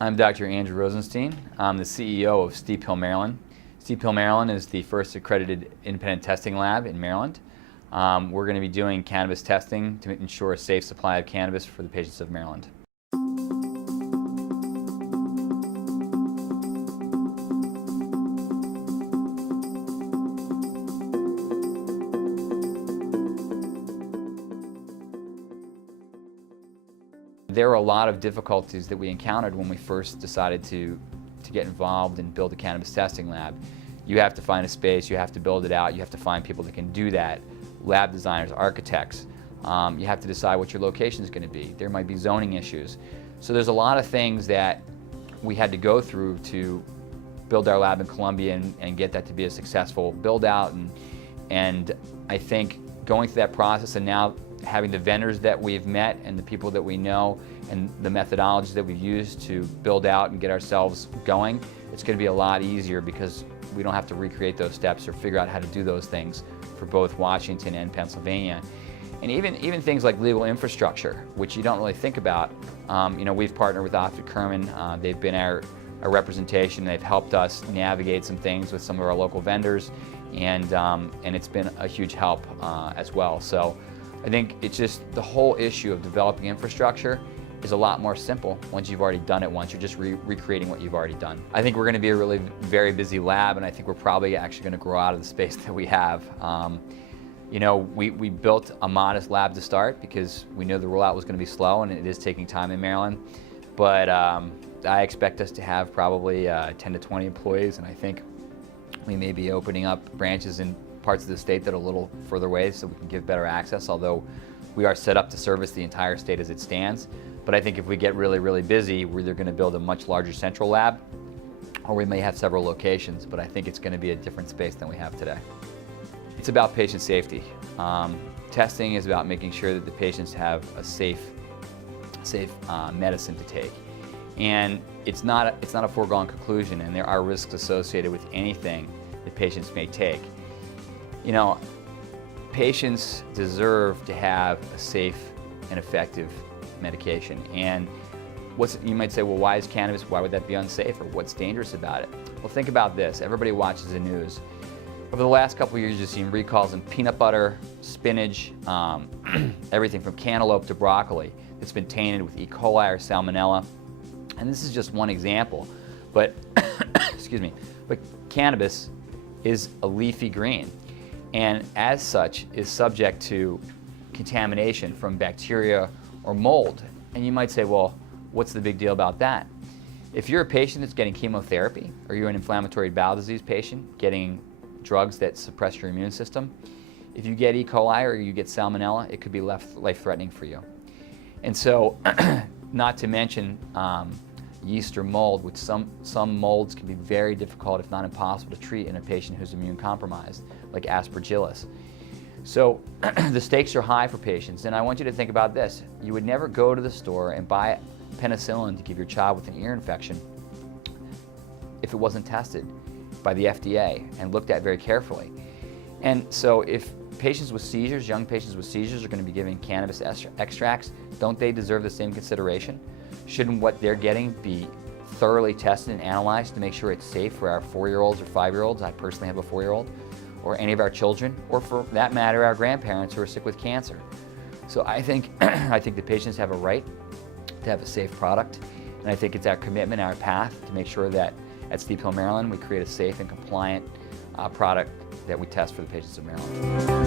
I'm Dr. Andrew Rosenstein. I'm the CEO of Steep Hill, Maryland. Steep Hill, Maryland is the first accredited independent testing lab in Maryland. We're going to be doing cannabis testing to ensure a safe supply of cannabis for the patients of Maryland. There were a lot of difficulties that we encountered when we first decided to get involved and build a cannabis testing lab. You have to find a space, you have to build it out, you have to find people that can do that, lab designers, architects. You have to decide what your location is going to be. There might be zoning issues. So there's a lot of things that we had to go through to build our lab in Columbia and get that to be a successful build out. And I think going through that process and now having the vendors that we've met and the people that we know and the methodologies that we've used to build out and get ourselves going, it's going to be a lot easier because we don't have to recreate those steps or figure out how to do those things for both Washington and Pennsylvania. And even things like legal infrastructure, which you don't really think about. We've partnered with Oxford Kerman. They've been our representation. They've helped us navigate some things with some of our local vendors, and it's been a huge help as well. So I think it's just the whole issue of developing infrastructure is a lot more simple once you've already done it once. You're just recreating what you've already done. I think we're going to be a really very busy lab, and I think we're probably actually going to grow out of the space that we have. We built a modest lab to start because we knew the rollout was going to be slow, and it is taking time in Maryland. But I expect us to have probably 10 to 20 employees, and I think we may be opening up branches in parts of the state that are a little further away so we can give better access, although we are set up to service the entire state as it stands. But I think if we get really, really busy, we're either going to build a much larger central lab or we may have several locations, but I think it's going to be a different space than we have today. It's about patient safety. Testing is about making sure that the patients have a safe medicine to take. And it's not a foregone conclusion, and there are risks associated with anything that patients may take. Patients deserve to have a safe and effective medication. And you might say, well, why is cannabis, why would that be unsafe, or what's dangerous about it? Well, think about this. Everybody watches the news. Over the last couple of years, you've seen recalls in peanut butter, spinach, everything from cantaloupe to broccoli that's been tainted with E. coli or salmonella. And this is just one example, but excuse me, but cannabis is a leafy green, and as such is subject to contamination from bacteria or mold. And you might say, well, what's the big deal about that? If you're a patient that's getting chemotherapy, or you're an inflammatory bowel disease patient getting drugs that suppress your immune system, if you get E. coli or you get salmonella, it could be life-threatening for you. And so, not to mention yeast or mold, which some molds can be very difficult, if not impossible, to treat in a patient who's immune compromised, like aspergillus. So the stakes are high for patients, and I want you to think about this. You would never go to the store and buy penicillin to give your child with an ear infection if it wasn't tested by the FDA and looked at very carefully. And so if patients with seizures, young patients with seizures are going to be given cannabis extracts, don't they deserve the same consideration? Shouldn't what they're getting be thoroughly tested and analyzed to make sure it's safe for our 4-year-olds or 5-year-olds? I personally have a 4-year-old, or any of our children, or for that matter, our grandparents who are sick with cancer. So I think the patients have a right to have a safe product, and I think it's our commitment, our path to make sure that at Steep Hill, Maryland, we create a safe and compliant product that we test for the patients of Maryland.